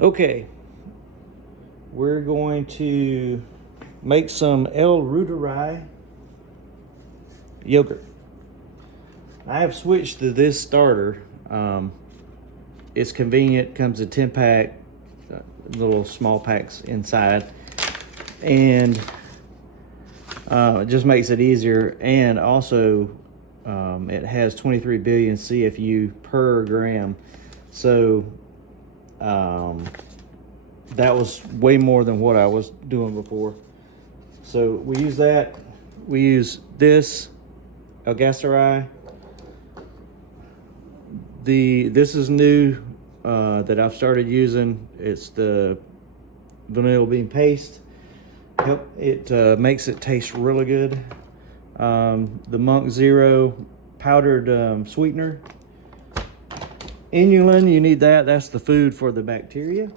Okay, we're going to make some L-Reuteri yogurt. I have switched to this starter. It's convenient, comes in 10-pack, little small packs inside, and it just makes it easier. And also, it has 23 billion CFU per gram. So that was way more than what I was doing before. So we use that. We use this L-Reuteri. This is new that I've started using. It's the vanilla bean paste. It makes it taste really good. The Monk Zero powdered sweetener. Inulin, you need that. That's the food for the bacteria.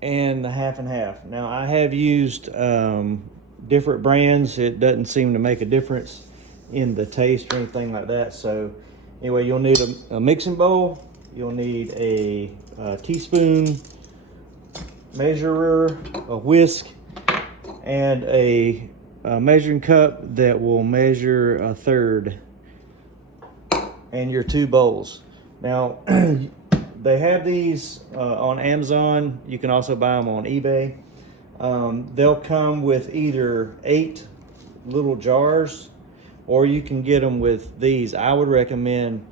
And the half and half. Now I have used different brands. It doesn't seem to make a difference in the taste or anything like that. So anyway, you'll need a mixing bowl. You'll need a teaspoon measurer, a whisk, and a measuring cup that will measure a third, and your 2 bowls. Now, they have these on Amazon. You can also buy them on eBay. They'll come with either 8 little jars, or you can get them with these. I would recommend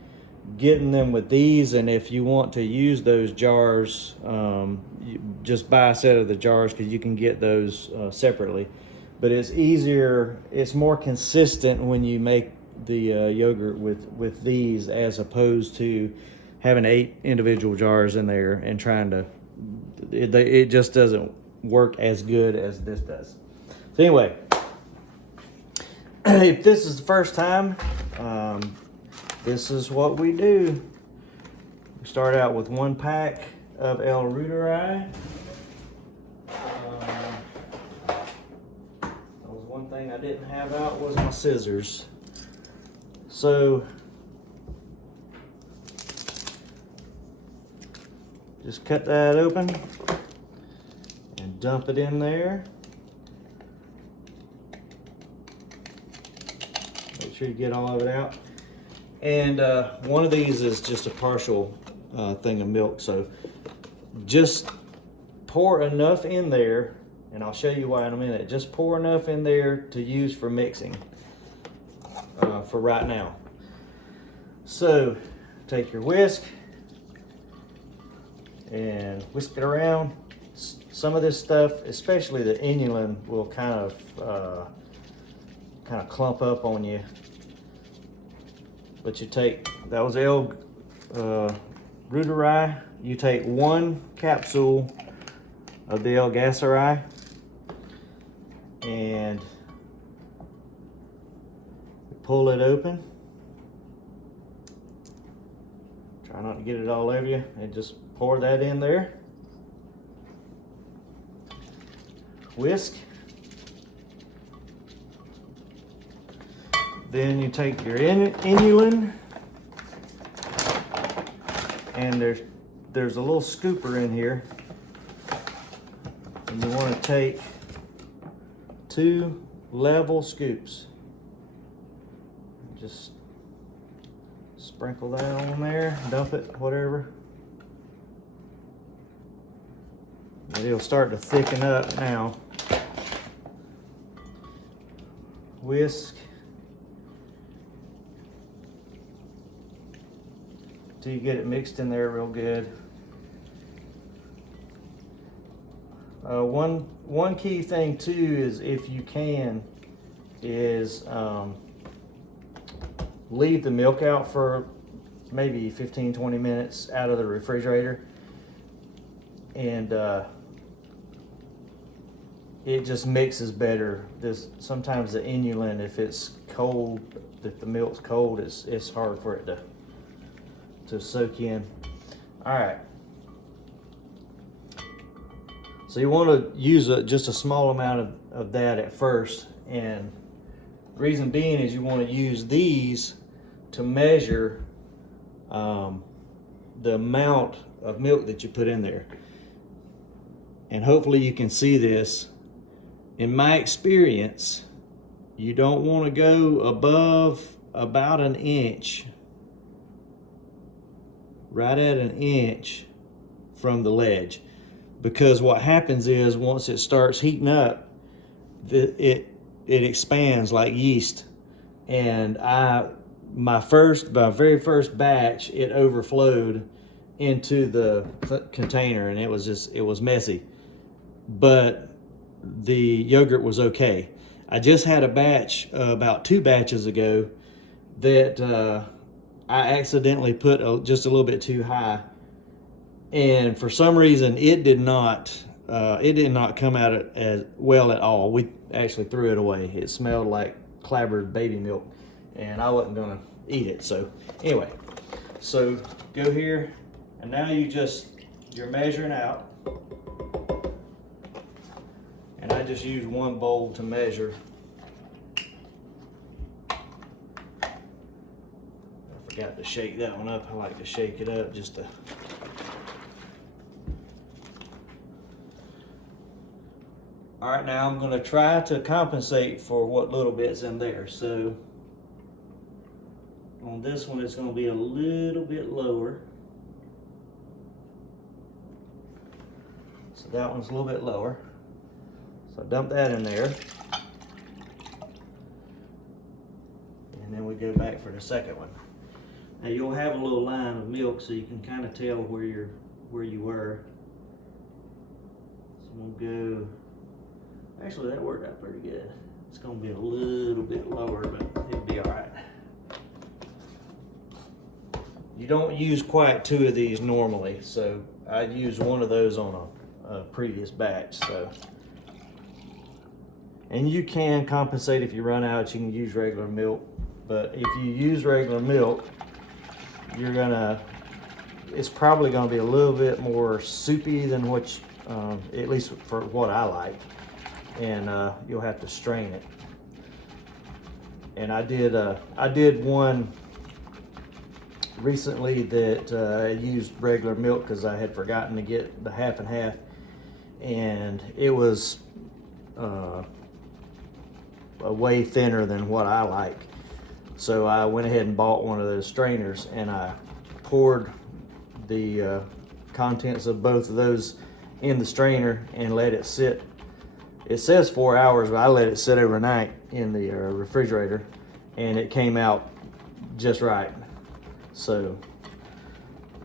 getting them with these, and if you want to use those jars, you just buy a set of the jars, because you can get those separately. But it's easier, it's more consistent when you make the yogurt with these, as opposed to having 8 individual jars in there and trying to, it just doesn't work as good as this does. So anyway, if this is the first time, this is what we do. We start out with 1 pack of L-Reuteri. That was one thing I didn't have out, was my scissors. So just cut that open and dump it in there. Make sure you get all of it out. And one of these is just a partial thing of milk. So just pour enough in there, and I'll show you why in a minute. Just pour enough in there to use for mixing for right now. So take your whisk and whisk it around. Some of this stuff, especially the inulin, will kind of clump up on you. But you take, that was L-Reuteri. You take 1 capsule of the L-Reuteri and pull it open. Try not to get it all over you, and just pour that in there. Whisk. Then you take your inulin, and there's a little scooper in here, and you want to take 2 level scoops. Just sprinkle that on there, dump it, whatever. And it'll start to thicken up now. Whisk till you get it mixed in there real good. One key thing too is, if you can, is leave the milk out for maybe 15-20 minutes out of the refrigerator, and it just mixes better. Sometimes the inulin, if it's cold, if the milk's cold, it's hard for it to soak in. All right. So you want to use just a small amount of that at first, and the reason being is you want to use these to measure the amount of milk that you put in there. And hopefully you can see this. In my experience, you don't want to go above about an inch, right at an inch from the ledge. Because what happens is once it starts heating up, it expands like yeast. And my very first batch, it overflowed into the container, and it was messy. But the yogurt was okay. I just had a batch about 2 batches ago that I accidentally put just a little bit too high, and for some reason it did not come out as well at all. We actually threw it away. It smelled like clabbered baby milk, and I wasn't gonna eat it. So anyway, so go here, and now you're measuring out. And I just use 1 bowl to measure. I forgot to shake that one up. I like to shake it up just to. All right, now I'm going to try to compensate for what little bit's in there. So on this one, it's going to be a little bit lower. So that one's a little bit lower. So dump that in there. And then we go back for the second one. Now you'll have a little line of milk so you can kind of tell where you were. So we'll go, actually that worked out pretty good. It's gonna be a little bit lower, but it'll be all right. You don't use quite 2 of these normally, so I used 1 of those on a previous batch. So. And you can compensate if you run out. You can use regular milk, but if you use regular milk, it's probably gonna be a little bit more soupy than at least for what I like, and you'll have to strain it. And I did one recently that I used regular milk because I had forgotten to get the half and half, and it was way thinner than what I like. So I went ahead and bought one of those strainers, and I poured the contents of both of those in the strainer and let it sit. It says 4 hours, but I let it sit overnight in the refrigerator, and it came out just right. So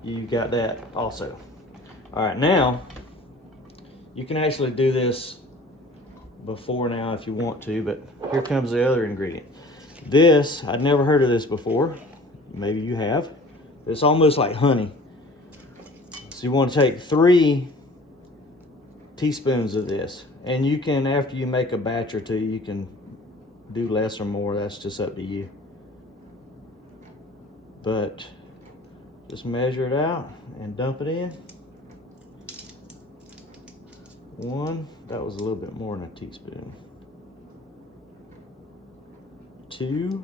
you got that also. All right, now you can actually do this before now if you want to, but here comes the other ingredient. This, I'd never heard of this before. Maybe you have. It's almost like honey. So you want to take 3 teaspoons of this, and you can, after you make a batch or 2, you can do less or more. That's just up to you. But just measure it out and dump it in. 1, that was a little bit more than a teaspoon. 2,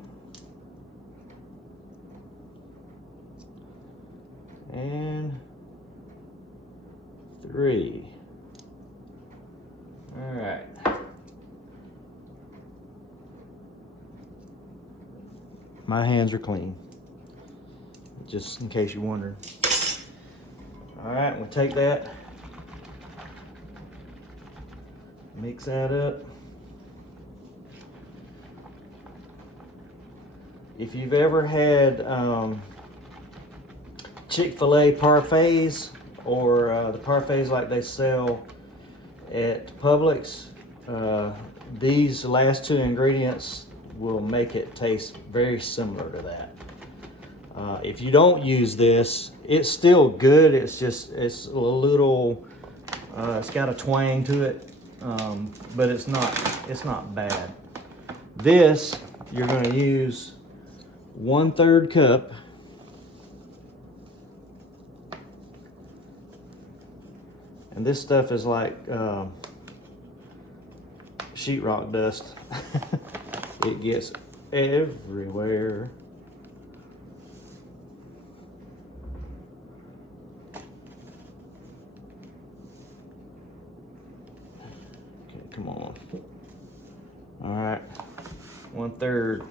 and 3. All right. My hands are clean, just in case you're wondering. All right, we'll take that, mix that up. If you've ever had Chick-fil-A parfaits, or the parfaits like they sell at Publix, these last 2 ingredients will make it taste very similar to that. If you don't use this, it's still good. It's a little, it's got a twang to it, but it's not bad. This, you're going to use 1/3 cup. And this stuff is like sheetrock dust. It gets everywhere. Come on. All right, 1/3.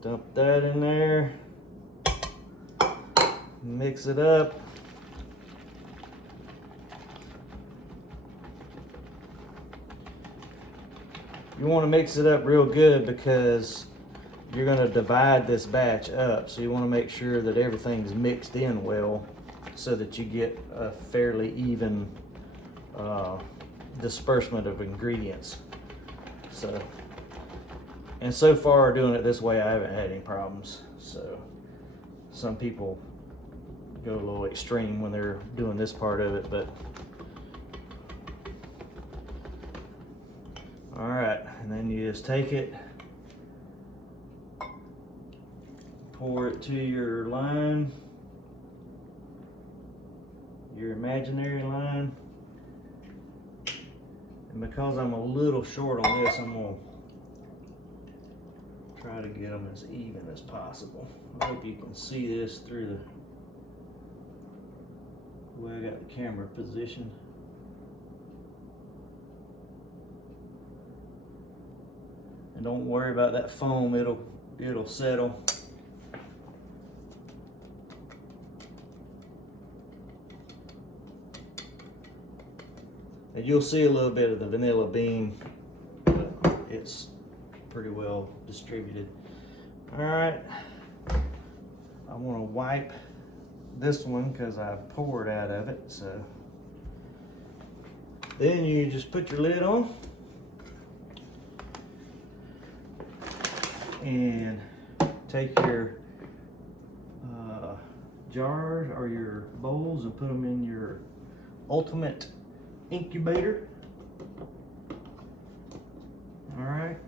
Dump that in there. Mix it up. You want to mix it up real good because you're going to divide this batch up. So you want to make sure that everything's mixed in well so that you get a fairly even disbursement of ingredients. And so far doing it this way, I haven't had any problems. So some people go a little extreme when they're doing this part of it, but all right, and then you just take it, pour it to your line, your imaginary line. And because I'm a little short on this, I'm gonna try to get them as even as possible. I hope you can see this through the way I got the camera positioned. And don't worry about that foam, it'll settle. And you'll see a little bit of the vanilla bean, but it's pretty well distributed. All right, I want to wipe this one because I poured out of it. So then you just put your lid on and take your jars or your bowls and put them in your ultimate incubator. All right,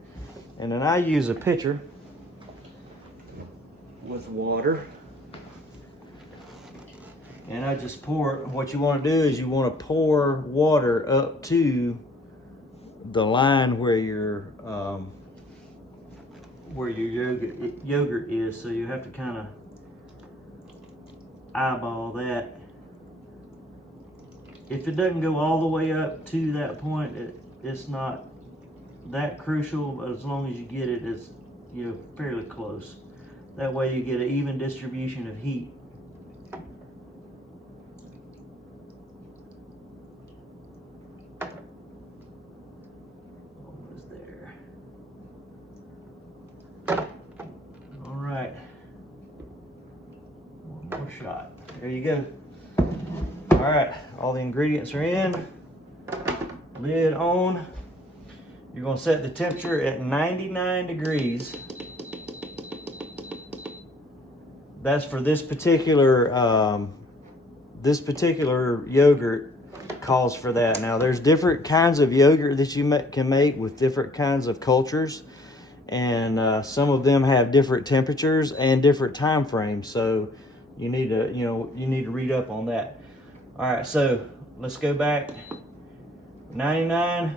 and then I use a pitcher with water, and I just pour it. What you want to do is you want to pour water up to the line where your yogurt is. So you have to kind of eyeball that. If it doesn't go all the way up to that point, it's not that crucial, but as long as you get it, it's fairly close. That way you get an even distribution of heat. Almost there. All right. One more shot. There you go. All right, all the ingredients are in. Lid on. You're going to set the temperature at 99 degrees. That's for this particular yogurt calls for that. Now there's different kinds of yogurt that you can make with different kinds of cultures, and some of them have different temperatures and different time frames. So you need to read up on that. All right, so let's go back. 99.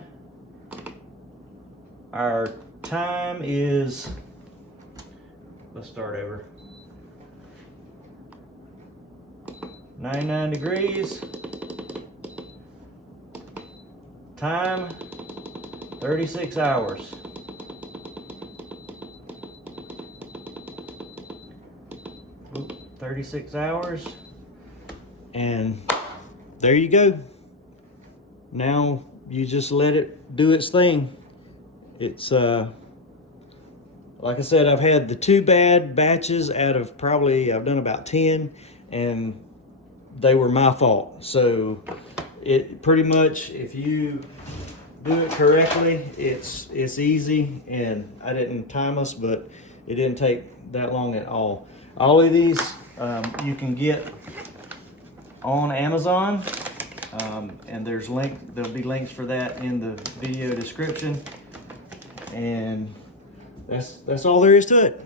Our time is, let's start over. 99 degrees. Time, 36 hours. Oop, 36 hours. And there you go. Now you just let it do its thing. It's like I said, I've had the 2 bad batches out of probably, I've done about 10, and they were my fault. So it pretty much, if you do it correctly, it's easy. And I didn't time us, but it didn't take that long at all. All of these you can get on Amazon, and there'll be links for that in the video description. And that's all there is to it.